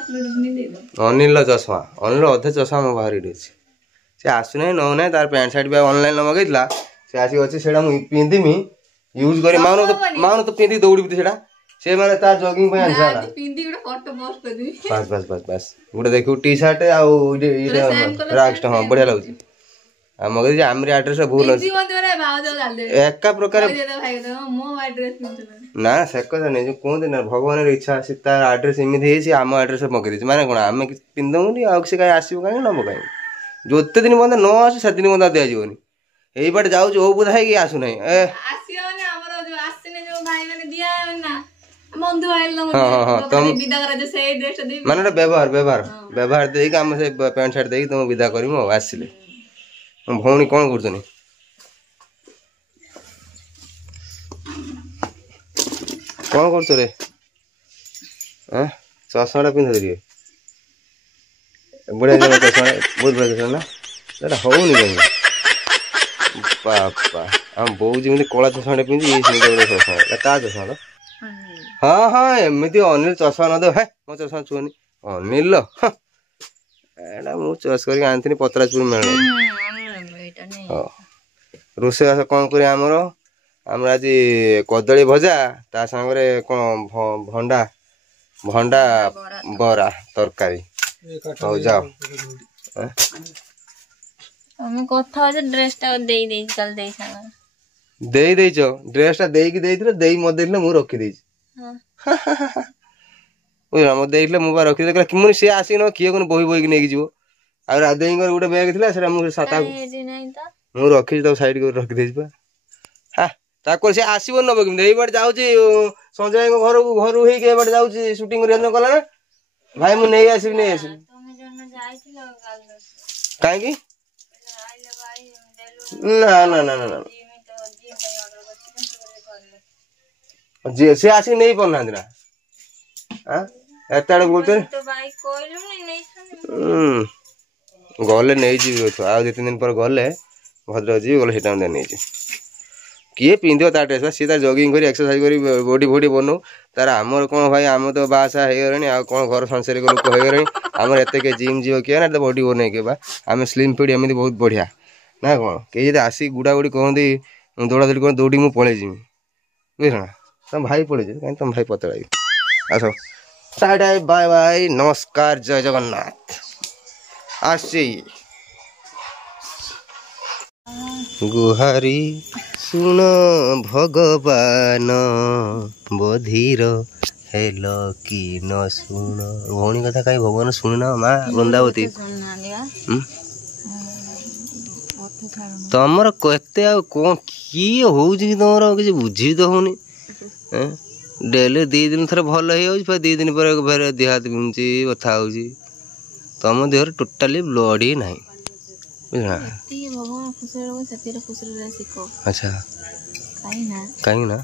अनिल चषमा अनिल अधे चषमा मो बाहर अच्छे से आसुना नौ ना तार पैंट सार्ट भी ऑनलाइन मगेला से आसिक अच्छे से पिंधमी यूज कर माउन तो पिंधि दौड़ी से से माने तार जॉगिंग पे आनसा पिंधि गोटे फोटो पोस्ट कर दी बस गोटे देखो टी शर्ट आउ राक्स हां बढ़िया लागुची आ मगे जे हमरी एड्रेस भूल अछि एका प्रकार ना से कथा नै जो कोन दिन भगवान रे इच्छा अछि तार एड्रेस इमिति हे से हम एड्रेस मगे दी माने कोन हम पिंदमुनी आ से काय आसीबो काय न मगाई जोते दिन बंद न आसी से दिन बंद दे जीवनी एई बाटे जाउ जो बुधाई कि आसु नै ए आसीओ ने हमरो जो आसीने जो भाई माने दिया ना बंधु आइल न मते विदा करा जो से ड्रेस दे माने व्यवहार देई के हम से पैंट शर्ट देई तुम विदा करिमो आसीले भौणी कौन कर कौन कर रे चषमा पिंध दे बढ़िया चषमा बहुत बढ़िया चषमा ना होनी कहीं बापा हम बो जमी कला चषमा पिंधि चषमा क्या चषमा हाँ हाँ एमती अनिल चषमा न दे मो चषमा छुअनी अनिल एटा मु चॉइस करके आनथिनी पतराजपुर मेल रोषेबास कौन कर आमर आज कदली भजा ता सांगरे कौन भंडा भंडा बरा तरकारी हो जाओ हम कथा जे ड्रेस ता देई देई चल देई सांग देई देई छ ड्रेस ता देई की देइथिले देई म देइले मु रखी देई हां ओइ हम देइले मु बा रखी दे कि मुनी से आसी न किए कोन बोही बोही नेकी जीवो आ राधेई कर गोटे बैग थिला सेरा मु साता मु रखी तो साइड कर रखी देई बा हां ताको से आसीबो न बकिम एई बार जाउ छी संजय को घर हेई के बार जाउ छी शूटिंग रे कला ना भाई मु नहीं आसी तुम जन जाइथिलो काल काहे की ना ना ना ना जे से आसी नहीं पड़ना ना हां एताड़ बोलते तो भाई कोइलु नहीं गले नहीं जी आ 2-3 दिन पर गले भद्रक जी गले सेटा नहीं जी किए पिंधो ता ड्रेस सी तार जॉगिंग करी एक्सरसाइज करी बॉडी बॉडी बनो तार आमर कौन भाई आम तो बासा हो गले आ कौन घर संसारिक लोक हो गले आमर एत के जिम जीव किए ना बॉडी बन के आम स्लिम फिट एमती बहुत बढ़िया ना कौन कहीं आसी गुड़ा गुड़ी कहते दौड़ा दौड़ी कर दौड़ी मुझे पलि बुझल ना तुम भाई पलि कहीं तुम भाई पतला आस टाटा बाय बाय नमस्कार जय जगन्नाथ आसी गुहारी सुन भगवान बधीर हेल कि न शुण भौणी कथा कहीं भगवान शुणुना माँ वृंदावती तमर केते आ कौन किए हो तुम किसी बुझी तो होनी डेली 2 दिन थर भल हो 2 दिन पर फेर देह हाथ बिंधुची बथा हो तुम देह टोटाली ब्लड ही ना बुझना अच्छा कहीं ना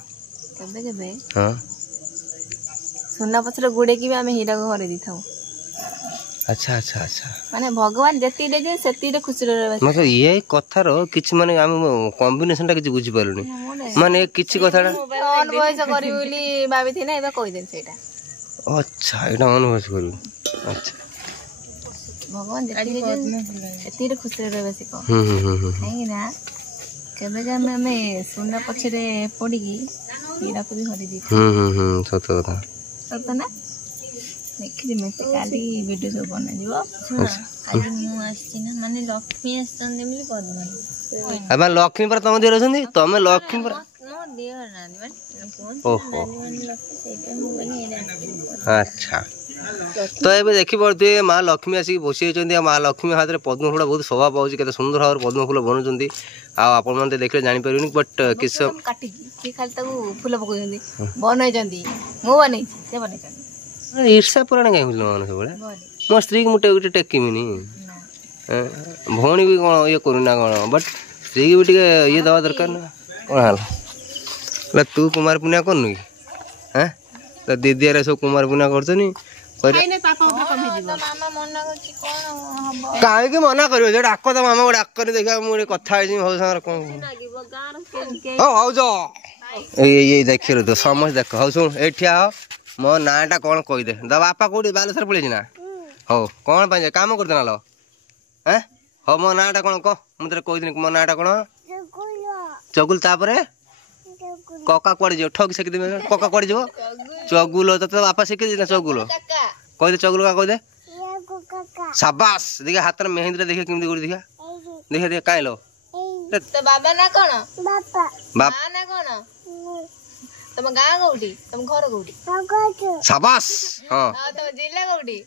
हाँ सुना पछरे गुड़े की आम हीरा को हरे दी था अच्छा अच्छा अच्छा माने भगवान जति दे दिन सेति रे खुशी रे मतलब ये कथार किछ माने हम कॉम्बिनेशन टा किछ बुझी पालुनी माने किछ कथाटा ऑन वॉइस करी बोली भाबी थी ना एबा कहि देन सेटा अच्छा एटा ऑन वॉइस करू अच्छा भगवान जति दे दिन सेति रे खुशी रे बेसी को नहीं ना केबे जे हमें सुना पछरे पड़ी की हीरा को भी हरे दी सत कथा सत ना देखि मैं से काली वीडियो सब बना जीवो आज मु आछि ना माने लक्ष्मी आछन देमली पद्मनी अब लक्ष्मी पर तुम दियर रहछन तमे लक्ष्मी पर नो दियर नानी मन कोन ओहो लक्ष्मी सेटा मु बनी अच्छा तो ये देखी पड़े माँ लक्ष्मी आसिक बसी माँ लक्ष्मी हाथ में पद्म फूल बहुत शोभा पाँच के सुंदर भाव पद्म फूल बनौं आप देखले जापर बट किस फूल पकड़ बनई ईर्षा पुराण कहीं मान सब मो स्त्री को मुझे टेकमीनि भौणी भी कौन ये करूना कौन बट स्त्री की भी टे ये दवा दरकार ना कौन है तू कुमार पुनिया करनु कि हाँ तो दीदी सब कुमार पुनिया कर कहीं मना कर डाक तो मामा डाक देखा मुझे कथा हौ ये देख तो समझ देख हौ शुण ये मो नाटा कौन कहीदे दा बापा कौटी बालेश्वर पड़े ना हो कौन पाए काम करदेना लो हैं हो मो नाटा कौन कह मुझे कहीदी मो नाटा कौन चगुल तापरे कका कुआड़े जीव ठग शिखी देवे कका कुआड़े जीव चगुल तो बापा शिखी ना चगुल कहीदे चगुल का कहीदे शाबाश देखिए हाथ में मेहंदी देखिए केमती कर देखिए देखिए देखिए कहीं लो तो बाबा ना कौन बाप ना कौन तुम गाँ कौटी तुम घर कौटी शाबाश हाँ तुम जिला कौटी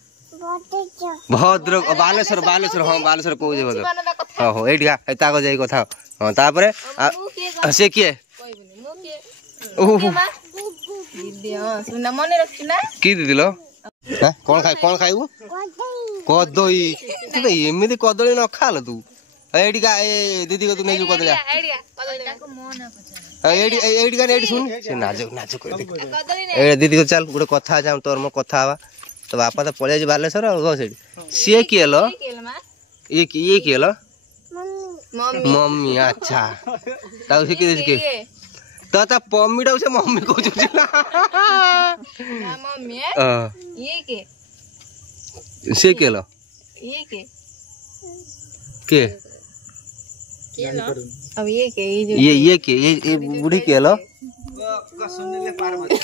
भद्रक बालेश्वर बालेश्वर हाँ बालेश्वर कौ हाँ हो एटा ताक जाई कथा हाँ तापर से किए मन रखी ना कि दीदी लो कौन खाइबू कदली तू तो एमती कदली न खा लो तू एडी का दीदी को तू नहीं कदली सुन से नाजुक नाजुक दीदी को चल गोटे कथा तोर मो कथा हवा तो बापा तो पड़े बालेश्वर सी किए लो ये किए लो मम्मी अच्छा ताऊ शिखी तो पम्मी टा से मम्मी कह से के लो के अब ये बूढ़ी के लो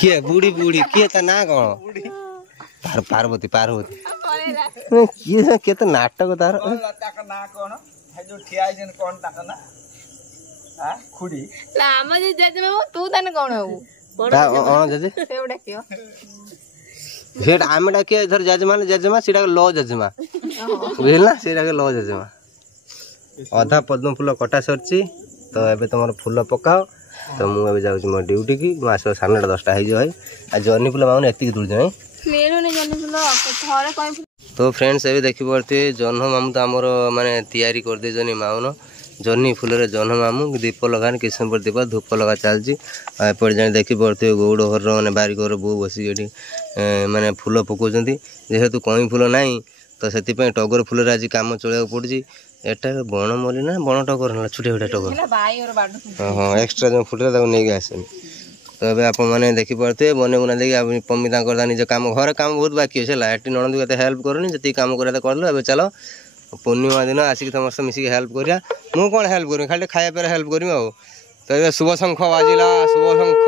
के बूढ़ी के ता ना कौन पार्वती पार्वती के तो नाटक तार ना कौन जो ठिया कौन ताक ना खुड़ी ला हम जे जजमा तू तने कोन हो ता जजे सेवडा कियो हेड आमेडा के इधर जजमा सीडा लो जजमा बुझल ना सीडा के लो जजमा आधा पद्म फूल कटा सरची तो एबे तुम फूल पकाओ तो मु एबे जाउ मो ड्यूटी की मास 10:30 हो जाय आ जर्नी फूल माउने एति दूर जाय मेरो ने जर्नी फूल थोड़े कोइ तो फ्रेंड्स एबे देखि परते जन्म मामू तो हमर माने तैयारी कर दे जनी माउनो जर्नी फूल जन्म मामू दीप लगाने किसी समय दीप धूप लगा चलती एपट जाए देखी पड़े गौड़ घर मैंने बारिक बो बस माने फूल पकाउं जेहेतु कई फूल ना तो से टगर फूल आज कम चलने पड़ी एटा बण मल्ली ना बण टगर ना छुटे छुटे टगर हाँ एक्सट्रा जो फुटे नहीं आसे तो ये आप देखी पारे बने बुना देखिए पम्मी निज कम घर कम बहुत बाकी अच्छे एटी नणंद को हेल्प करनी जी कम कर करलो ए चलो पूर्णिमा दिन आसिक समस्त मिसिक हेल्प करिया मु कौन हेल्प करी खाली खाया पे हेल्प करी तो ये शुभ शंख बाजिला शुभ शंख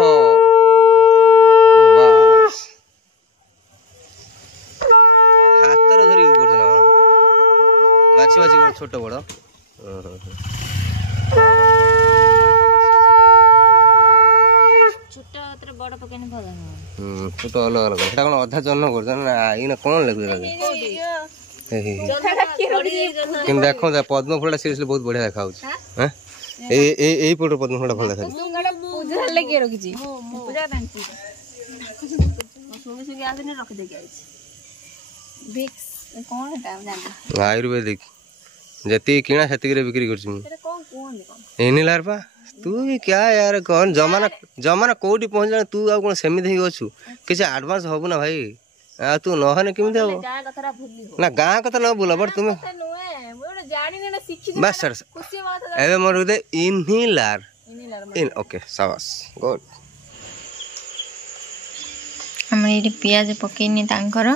हाथ धरी बाछी बाछी छोट बड़ छोट अलग अलग कौन अधा जन्म कर कौन लगे देखो पद्म फूल सीरियसली बहुत बढ़िया देखा पट पद्म फूल भल देखा आयुर्वेदिक जी किणा से बिक्री कर लार पा तू भी क्या यार कौन जमाना जमाना कौटी पहुंच जाए तू आ सेमती अच्छु किसी एडवांस हबु ना भाई तू नहने केमती हम ना गाँ कथा न बोल बट तुम बस एबे मोर दे इनहिलर इन ओके शाबाश गुड हमर एडी प्याज पकेनी तांकर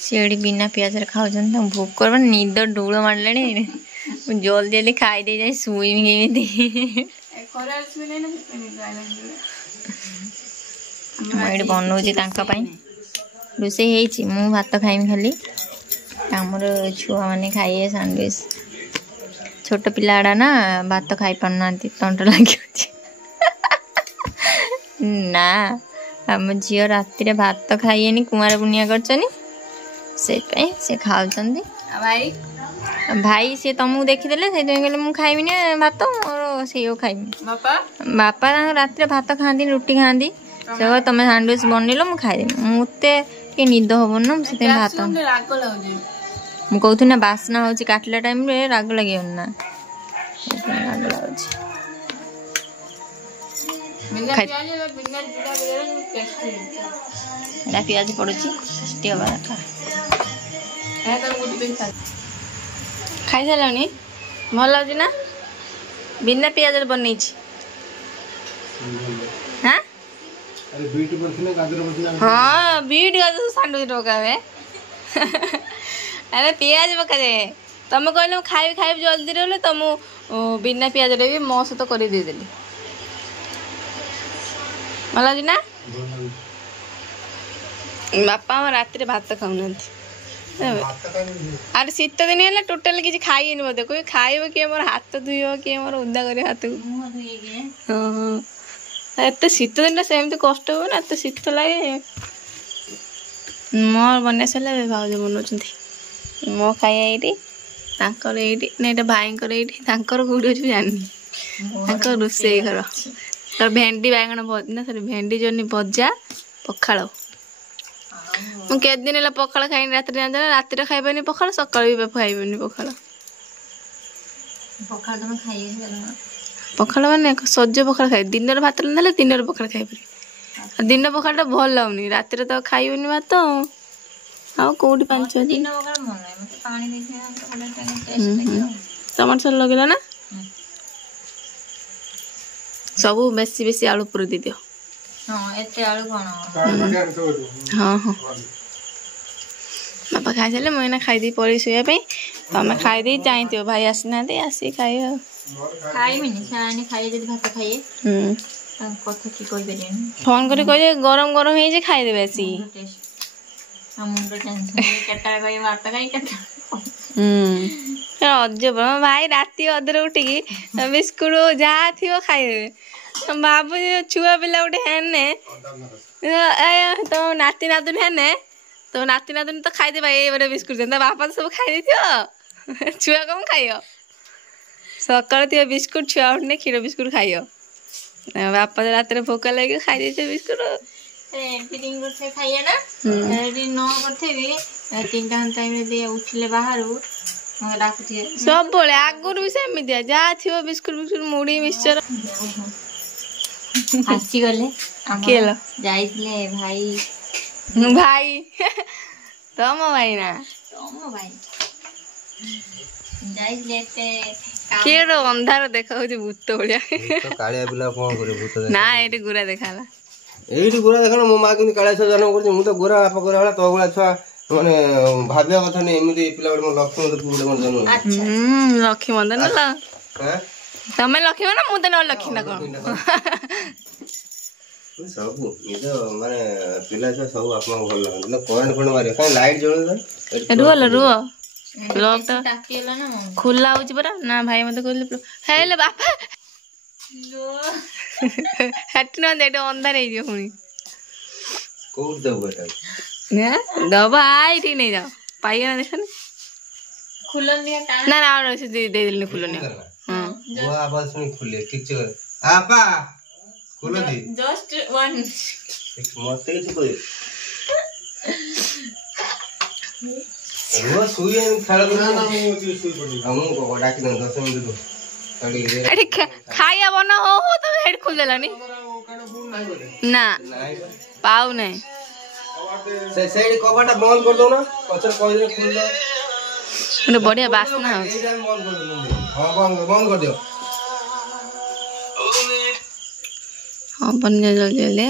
सेडी बिना प्याज रे खाउछन त भूख करबा निद डूळ मारलेनी जल्दी जल्दी खाई दे जाय सुई केमिति कोराल सुई नै न एडी बनौजी तांका पई रोसे हेची मु भात खाइम खाली हमर छुआ माने खाइए सैंडविच छोट पिलाडा ना भात खाई पारनांती तंट लागियो ना हम झियो राति रे भात खाइएनी कुमार बुनिया करछनी से खाउछंदी भाई भाई से तुमको देखीदे से मुझे खाइबी ना भात मोर से खाइबी बापा रात भात खाती रुटी खाती से तुम सैंडविच बनइल मुझे खाईदेवी मत निद हम ना से भात मुझे ना बास्ना हो काटला टाइम रे राग लगे ना राग लगे पियाज पड़ू टेस्टी हवा खाई सारे भल लगे ना बिना पियाज बन हाँ हाँ बीट गाजर सांडविच पकावे अरे पियाज पकाए तुम कहल खाइबी खाइबी जल्दी रहे तो बिना पियाज भी मो सहित कर देदेली भल ना बापा हम रात भात खाऊना अरे शीत दिन है टोटाल किसी खाई बोधे कोई खाइब किए मोर हाथ धुईब किए मोर उदा कर हाथ को हाँ एत शीत दिन सेमती कष्ट हो ना एत शीत लगे मोर बना सारा भाज बनाऊँ मो खाया ये ना भाई कौटी अच्छे जानी रोसे घर तर भेंडी बैगण ना सर भेंडी जनी भजा पखाड़ मुझे दिन है पखाड़ खाई रात रात खाइबनी पखाड़ सका भी खाइबनी पखाड़ पखाड़ मैंने सज पखाड़ खाए दिन भात ना दिन पखाड़ खाई दिन पखाड़ भल लगनी रात तो खाइबनी भात कौटी पांच टमाटर सर लगे ना सब बेसी बेसी आलू पूरी दी दियो हाँ हाँ बापा खाई सारे मुझे खाई पड़ी शुआपी तुम खाई चाहिए भाई आसना आसी खाई फोन कर गरम गरम हो खाईदे आसी अजब भाई राति अधर उठिकी बिस्कुट जहाँ थी खाईदे बाबू छुआ पिला गोटे हेने तो नाती नातुन हेने तो नाती नातुन तो खाईदे भाई बिस्कुट देता बापा तो सब खाई छुआ कम खाइयो सकाल थी बिस्कुट छुआ उठने क्षीर बिस्कुट खाइयो बापा तो रात भोक लगे खाई बिस्कुट खाइए ना न कर 3टा टाइम उठिले बाहर सब आगुरी भी सेमती जहाँ थी बिस्कुट बिस्कुट मुड़ी मिक्सचर आसीगले भाई भाई तम भाई ना किए अंधार देखा भूत भाया ना ये गुरा देखा ये गोरा देख मो माँ के कालिया छुआ जन्म कर तो गोरा बापा गोरा तो भाया छुआ माने भाविया कथा नहीं एमती पिला लक्ष्मी जन्म लक्ष्मी बंधन तमें लक्ष्मी ना मुझे न लक्ष्मी ना कौन सब निज माने पिला छुआ सब आपको भल लगन करंट फंड मारे कहीं लाइट जळो रुह लॉक तो खुला हो परा ना भाई मत कहले हेले बापा हट ना देट अंधार हो पुणी कोड दब बेटा दबा आई नहीं जाओ पाइए ना देखा खुलनी ना ना दे दिल खुलनी हां वो आवाज सुनी खुले ठीक से आपा खुलो दे जस्ट वन मत কিছু কই वो सुई खेल ना ना मैं सुई पड़ी हम को डाकी दे 10 मिनिट दो अरे खाया बना हो तो हेड खुल देला नी ना पाऊ नहीं से साइड कबाटा बंद कर दो ना पछर कह दे खुल दो মানে बढ़िया बासना हो हां बंद कर दियो हां बन जा जल्दी जल्दी